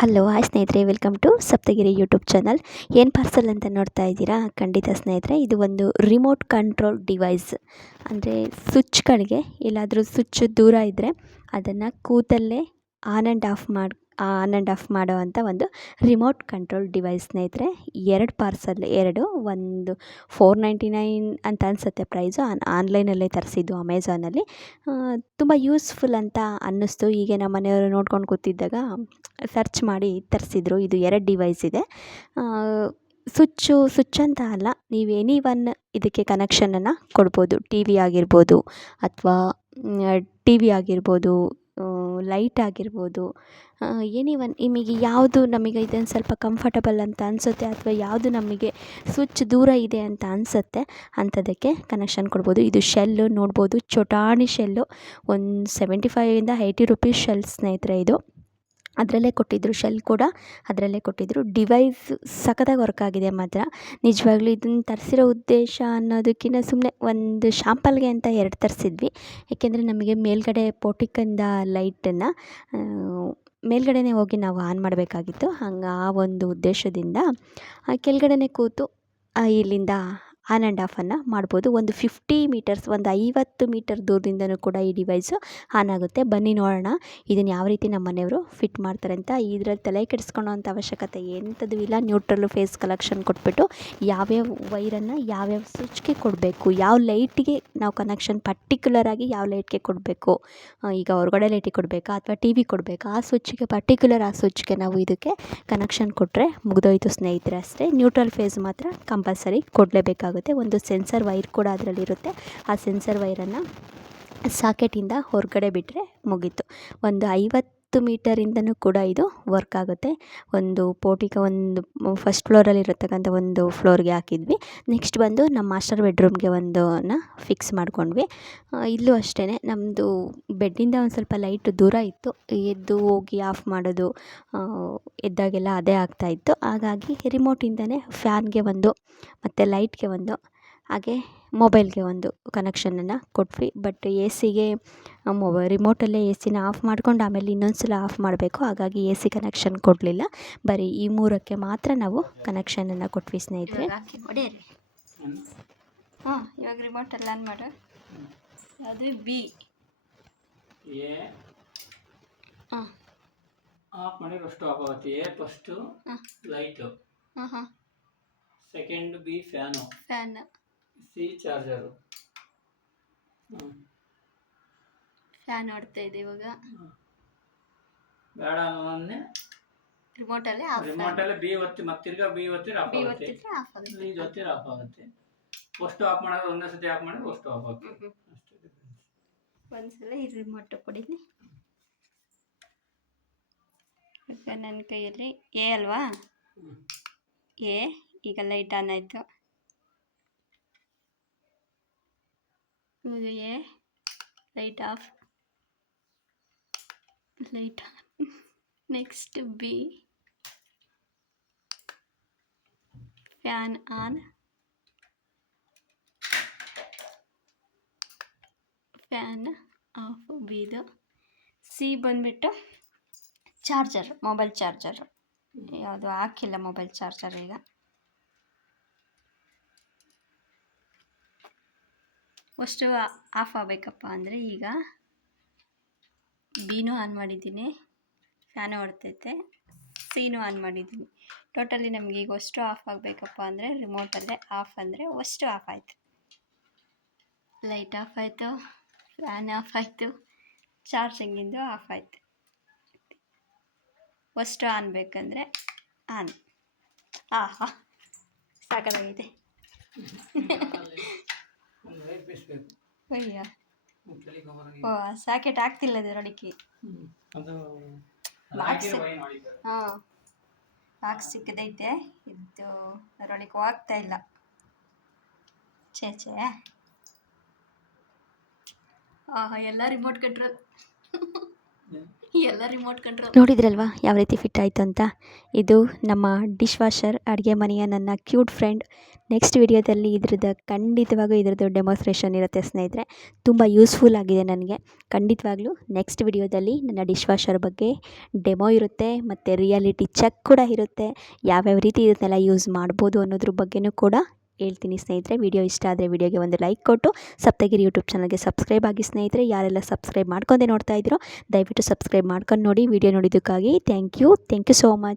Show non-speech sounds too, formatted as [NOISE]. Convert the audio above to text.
Hello hi ಸ್ನೇಹಿತರೆ welcome to Saptagiri YouTube channel ಏನು parcel ಅಂತ ನೋಡ್ತಾ ಇದ್ದೀರಾ? ಖಂಡಿತ ಸ್ನೇಹಿತರೆ, ಇದು ಒಂದು ರಿಮೋಟ್ ಕಂಟ್ರೋಲ್ ಡಿವೈಸ್ ಅಂದರೆ ಸ್ವಿಚ್ಗಳಿಗೆ ಎಲ್ಲಾದರೂ ಸ್ವಿಚ್ ದೂರ ಇದ್ದರೆ ಅದನ್ನು ಕೂತಲ್ಲೇ ಆನ್ ಆ್ಯಂಡ್ ಆಫ್ ಮಾಡಿ ಆನ್ ಆ್ಯಂಡ್ ಆಫ್ ಮಾಡೋ ಅಂಥ ಒಂದು ರಿಮೋಟ್ ಕಂಟ್ರೋಲ್ ಡಿವೈಸ್ ಸ್ನೇಹಿತರೆ, ಎರಡು ಪಾರ್ಸಲ್, ಎರಡು, ಒಂದು ಫೋರ್ ನೈಂಟಿ ನೈನ್ ಅಂತ ಅನಿಸುತ್ತೆ ಪ್ರೈಸು. ಆನ್, ಆನ್ಲೈನಲ್ಲೇ ತರಿಸಿದ್ದು ಅಮೆಝಾನಲ್ಲಿ ತುಂಬ ಯೂಸ್ಫುಲ್ ಅಂತ ಅನ್ನಿಸ್ತು. ಹೀಗೆ ನಮ್ಮ ಮನೆಯವರು ನೋಡ್ಕೊಂಡು ಕೂತಿದ್ದಾಗ ಸರ್ಚ್ ಮಾಡಿ ತರಿಸಿದ್ರು. ಇದು ಎರಡು ಡಿವೈಸ್ ಇದೆ. ಸ್ವಿಚ್ಚು, ಸ್ವಿಚ್ ಅಂತ ಅಲ್ಲ, ನೀವು ಎನಿ ಒನ್ ಇದಕ್ಕೆ ಕನೆಕ್ಷನನ್ನು ಕೊಡ್ಬೋದು. ಟಿ ವಿ ಆಗಿರ್ಬೋದು ಅಥವಾ ಟಿ ವಿ ಆಗಿರ್ಬೋದು ಲೈಟ್ ಆಗಿರ್ಬೋದು. ಎನಿ ಒನ್ ನಿಮಗೆ ಯಾವುದು ನಮಗೆ ಇದೊಂದು ಸ್ವಲ್ಪ ಕಂಫರ್ಟಬಲ್ ಅಂತ ಅನಿಸುತ್ತೆ ಅಥವಾ ಯಾವುದು ನಮಗೆ ಸ್ವಿಚ್ ದೂರ ಇದೆ ಅಂತ ಅನಿಸುತ್ತೆ ಅಂಥದ್ದಕ್ಕೆ ಕನೆಕ್ಷನ್ ಕೊಡ್ಬೋದು. ಇದು ಶೆಲ್ಲು ನೋಡ್ಬೋದು. ಚೊಟಾಣಿ ಶೆಲ್ಲು ಒಂದು ಸೆವೆಂಟಿ ಫೈವಿಂದ ಏಯ್ಟಿ ರುಪೀಸ್ ಶೆಲ್ ಸ್ನೇಹಿತರೆ ಇದು. ಅದರಲ್ಲೇ ಕೊಟ್ಟಿದ್ದರು ಶೆಲ್ ಕೂಡ, ಅದರಲ್ಲೇ ಕೊಟ್ಟಿದ್ದರು ಡಿವೈಸ್ ಸಖತ್ತಾಗಿ ವರ್ಕ್ ಆಗಿದೆ ಮಾತ್ರ. ನಿಜವಾಗ್ಲೂ ಇದನ್ನು ತರಿಸಿರೋ ಉದ್ದೇಶ ಅನ್ನೋದಕ್ಕಿಂತ ಸುಮ್ಮನೆ ಒಂದು ಶಾಂಪಲ್ಗೆ ಅಂತ ಎರಡು ತರಿಸಿದ್ವಿ. ಏಕೆಂದರೆ ನಮಗೆ ಮೇಲ್ಗಡೆ ಪೋಟಿಕಿಂದ ಲೈಟನ್ನು ಮೇಲ್ಗಡೆನೇ ಹೋಗಿ ನಾವು ಆನ್ ಮಾಡಬೇಕಾಗಿತ್ತು. ಹಂಗೆ ಆ ಒಂದು ಉದ್ದೇಶದಿಂದ ಕೆಳಗಡೆನೇ ಕೂತು ಇಲ್ಲಿಂದ ಆನ್ ಆ್ಯಂಡ್ ಆಫನ್ನು ಮಾಡ್ಬೋದು. ಒಂದು ಫಿಫ್ಟಿ ಮೀಟರ್ಸ್ ಒಂದು ಐವತ್ತು ಮೀಟರ್ ದೂರದಿಂದನೂ ಕೂಡ ಈ ಡಿವೈಸು ಆನ್ ಆಗುತ್ತೆ. ಬನ್ನಿ ನೋಡೋಣ. ಇದನ್ನು ಯಾವ ರೀತಿ ನಮ್ಮ ಮನೆಯವರು ಫಿಟ್ ಮಾಡ್ತಾರೆ ಅಂತ. ಇದರಲ್ಲಿ ತಲೆ ಕೆಡಿಸ್ಕೊಳ್ಳೋ ಅಂಥ ಅವಶ್ಯಕತೆ ಎಂಥದ್ದು ಇಲ್ಲ. ನ್ಯೂಟ್ರಲ್ ಫೇಸ್ ಕಲೆಕ್ಷನ್ ಕೊಟ್ಬಿಟ್ಟು ಯಾವ್ಯಾವ ವೈರನ್ನು ಯಾವ್ಯಾವ ಸ್ವಿಚ್ಗೆ ಕೊಡಬೇಕು, ಯಾವ ಲೈಟಿಗೆ ನಾವು ಕನೆಕ್ಷನ್ ಪರ್ಟಿಕ್ಯುಲರಾಗಿ ಯಾವ ಲೈಟ್ಗೆ ಕೊಡಬೇಕು ಈಗ ಹೊರಗಡೆ ಲೈಟಿಗೆ ಕೊಡಬೇಕಾ ಅಥವಾ ಟಿ ವಿ ಕೊಡಬೇಕಾ? ಆ ಸ್ವಿಚ್ಗೆ ಪರ್ಟಿಕ್ಯುಲರ್ ಆ ಸ್ವಿಚ್ಗೆ ನಾವು ಇದಕ್ಕೆ ಕನೆಕ್ಷನ್ ಕೊಟ್ಟರೆ ಮುಗಿದೋಯ್ತು ಸ್ನೇಹಿತರೆ ಅಷ್ಟೇ. ನ್ಯೂಟ್ರಲ್ ಫೇಸ್ ಮಾತ್ರ ಕಂಪಲ್ಸರಿ ಕೊಡಲೇಬೇಕಾಗುತ್ತೆ. ಒಂದು ಸೆನ್ಸರ್ ವೈರ್ ಕೂಡ ಅದರಲ್ಲಿರುತ್ತೆ. ಆ ಸೆನ್ಸರ್ ವೈರನ್ನು ಸಾಕೆಟಿಂದ ಹೊರಗಡೆ ಬಿಟ್ಟರೆ ಮುಗೀತು. ಒಂದು ಐವತ್ತು ಮೀಟರಿಂದನೂ ಕೂಡ ಇದು ವರ್ಕ್ ಆಗುತ್ತೆ. ಒಂದು ಪೋಟಿಕ ಒಂದು, ಫಸ್ಟ್ ಫ್ಲೋರಲ್ಲಿ ಇರತಕ್ಕಂಥ ಒಂದು ಫ್ಲೋರ್ಗೆ ಹಾಕಿದ್ವಿ. ನೆಕ್ಸ್ಟ್ ಬಂದು ನಮ್ಮ ಮಾಸ್ಟರ್ ಬೆಡ್ರೂಮ್ಗೆ ಒಂದನ್ನ ಫಿಕ್ಸ್ ಮಾಡ್ಕೊಂಡ್ವಿ. ಇಲ್ಲೂ ಅಷ್ಟೇ ನಮ್ಮದು ಬೆಡ್ಡಿಂದ ಒಂದು ಸ್ವಲ್ಪ ಲೈಟ್ ದೂರ ಇತ್ತು. ಎದ್ದು ಹೋಗಿ ಆಫ್ ಮಾಡೋದು ಎದ್ದಾಗೆಲ್ಲ ಅದೇ ಆಗ್ತಾಯಿತ್ತು ಹಾಗಾಗಿ ರಿಮೋಟಿಂದನೇ ಫ್ಯಾನ್ಗೆ ಒಂದು ಮತ್ತು ಲೈಟ್ಗೆ ಒಂದು ಹಾಗೆ ಮೊಬೈಲ್ಗೆ ಒಂದು ಕನೆಕ್ಷನನ್ನು ಕೊಟ್ವಿ. ಬಟ್ ಎ ಸಿಗೆ ಮೊಬೈ ರಿಮೋಟಲ್ಲೇ ಎ ಸಿನ ಆಫ್ ಮಾಡ್ಕೊಂಡು ಆಮೇಲೆ ಇನ್ನೊಂದು ಸಲ ಆಫ್ ಮಾಡಬೇಕು. ಹಾಗಾಗಿ ಎ ಸಿ ಕನೆಕ್ಷನ್ ಕೊಡಲಿಲ್ಲ. ಬರೀ ಈ ಮೂರಕ್ಕೆ ಮಾತ್ರ ನಾವು ಕನೆಕ್ಷನನ್ನು ಕೊಟ್ವಿ ಸ್ನೇಹಿತರೆ. ಹಾಂ ಇವಾಗ ರಿಮೋಟಲ್ಲಿ ಆನ್ ಮಾಡು. ಅದು ಬಿ ಎ ಹಾಂ ಆಫ್ ಮಾಡಿದ್ರೆ ಅಷ್ಟು ಆಫ್ ಆಗುತ್ತೆ. ಎ ಫಸ್ಟು ಹಾಂ ಲೈಟು ಹಾಂ ಹಾಂ second B fan fan C charger. Fan ಓಡ್ತಾ ಇದೆ ಇವಾಗ. ಬೇಡ ಅನ್ನೋದನ್ನೇ ಅಲ್ಲಿ ಆಫ್ ರಿಮೋಟಲ್ಲಿ ಬಿ ಒತ್ತಿ ಮತ್ತೆ ತಿರ್ಗಾ ಬಿ ಒತ್ತಿ ಆಫ್ ಬಿ ಆಗುತ್ತೆ. ಒತ್ತಿದ್ರೆ ಆಫ್ ಆಗುತ್ತೆ. ಈ ಒತ್ತಿದ್ರೆ ಆಫ್ ಆಗುತ್ತೆ. ಫಸ್ಟ್ ಆಫ್ ಮಾಡಿದ್ರೆ ಒಂದೇ ಸತಿ ಆಫ್ ಮಾಡಿದ್ರೆ ಫಸ್ಟ್ ಆಫ್ ಆಗುತ್ತೆ. ಒಂದ್ಸಲ ಈ ರಿಮೋಟ್ ಕೊಡಿಲಿ ಈಗ ನನ್ನ ಕೈಯಲ್ಲಿ ಎ ಅಲ್ವಾ. ಎ ಈಗ ಲೈಟ್ ಆನ್ ಆಯಿತು. ಇವಾಗ A light off light on next B fan on fan off ಬಿದು C ಬಂದುಬಿಟ್ಟು ಚಾರ್ಜರ್ ಮೊಬೈಲ್ ಚಾರ್ಜರು ಯಾವುದು ಹಾಕಿಲ್ಲ ಮೊಬೈಲ್ ಚಾರ್ಜರ್ ಈಗ. ಅಷ್ಟು ಆಫ್ ಆಗಬೇಕಪ್ಪ ಅಂದರೆ ಈಗ ಬೀನು ಆನ್ ಮಾಡಿದ್ದೀನಿ. ಫ್ಯಾನು ಹೊಡ್ತೈತೆ. ಸೀನು ಆನ್ ಮಾಡಿದ್ದೀನಿ. ಟೋಟಲಿ ನಮಗೆ ಈಗ ಅಷ್ಟು ಆಫ್ ಆಗಬೇಕಪ್ಪ ಅಂದರೆ ರಿಮೋಟಲ್ಲೇ ಆಫ್ ಅಂದರೆ ಅಷ್ಟು ಆಫ್ ಆಯಿತು. ಲೈಟ್ ಆಫ್ ಆಯಿತು ಫ್ಯಾನ್ ಆಫ್ ಆಯಿತು ಚಾರ್ಜಿಂಗಿಂದು ಆಫ್ ಆಯಿತು. ಅಷ್ಟು ಆನ್ ಬೇಕಂದರೆ ಆನ್ ಆಹಾ, ಸಾಕಾಗಿದೆ. [LAUGHS] ಅಯ್ಯ. ಓ ಸಾಕೆಟ್ ಆಗ್ತಿಲ್ಲ ವೈನ್ ಹೊಡಿತಾರೆ. ಹಾಂ. ಬಾಕ್ಸ್ ಸಿಕ್ಕದೈತೆ ಇದು ಅದರೊಳಗೆ ಆಗ್ತಾ ಇಲ್ಲ. ಛೇ ಛೇ. ಆಹಾ ಎಲ್ಲ ರಿಮೋಟ್ ಕಂಟ್ರೋಲ್ ಎಲ್ಲ ರಿಮೋಟ್ ಕಂಟ್ರೋಲ್ ನೋಡಿದ್ರಲ್ವಾ? ಯಾವ ರೀತಿ ಫಿಟ್ ಆಯಿತು ಅಂತ? ಇದು ನಮ್ಮ ಡಿಶ್ ವಾಷರ್ ಅಡುಗೆ ಮನೆಯ ನನ್ನ ಕ್ಯೂಟ್ ಫ್ರೆಂಡ್ ನೆಕ್ಸ್ಟ್ ವಿಡಿಯೋದಲ್ಲಿ ಇದ್ರದ್ದು ಖಂಡಿತವಾಗೂ ಇದ್ರದ್ದು ಡೆಮೋಸ್ಟ್ರೇಷನ್ ಇರುತ್ತೆ ಸ್ನೇಹಿತರೆ. ತುಂಬ ಯೂಸ್ಫುಲ್ ಆಗಿದೆ ನನಗೆ. ಖಂಡಿತವಾಗ್ಲೂ ನೆಕ್ಸ್ಟ್ ವಿಡಿಯೋದಲ್ಲಿ ನನ್ನ ಡಿಶ್ ವಾಷರ್ ಬಗ್ಗೆ ಡೆಮೋ ಇರುತ್ತೆ, ಮತ್ತು ರಿಯಾಲಿಟಿ ಚೆಕ್ ಕೂಡ ಇರುತ್ತೆ. ಯಾವ್ಯಾವ ರೀತಿ ಇದನ್ನೆಲ್ಲ ಯೂಸ್ ಮಾಡ್ಬೋದು ಅನ್ನೋದ್ರ ಬಗ್ಗೆಯೂ ಕೂಡ ಹೇಳ್ತೀನಿ ಸ್ನೇಹಿತರೆ, ವಿಡಿಯೋ ಇಷ್ಟ ಆದರೆ ವಿಡಿಯೋಗೆ ಒಂದು ಲೈಕ್ ಕೊಟ್ಟು, ಸಪ್ತಗಿರಿ ಯೂಟ್ಯೂಬ್ ಚಾನಲ್ಗೆ ಸಬ್ಸ್ಕ್ರೈಬ್ ಆಗಿ ಸ್ನೇಹಿತರೆ, ಯಾರೆಲ್ಲ ಸಬ್ಸ್ಕ್ರೈಬ್ ಮಾಡ್ಕೊಂಡೆ ನೋಡ್ತಾ ಇದ್ದೀರೋ ದಯವಿಟ್ಟು ಸಬ್ಸ್ಕ್ರೈಬ್ ಮಾಡ್ಕೊಂಡು ನೋಡಿ, video ನೋಡಿದ್ದಕ್ಕಾಗಿ thank you thank you so much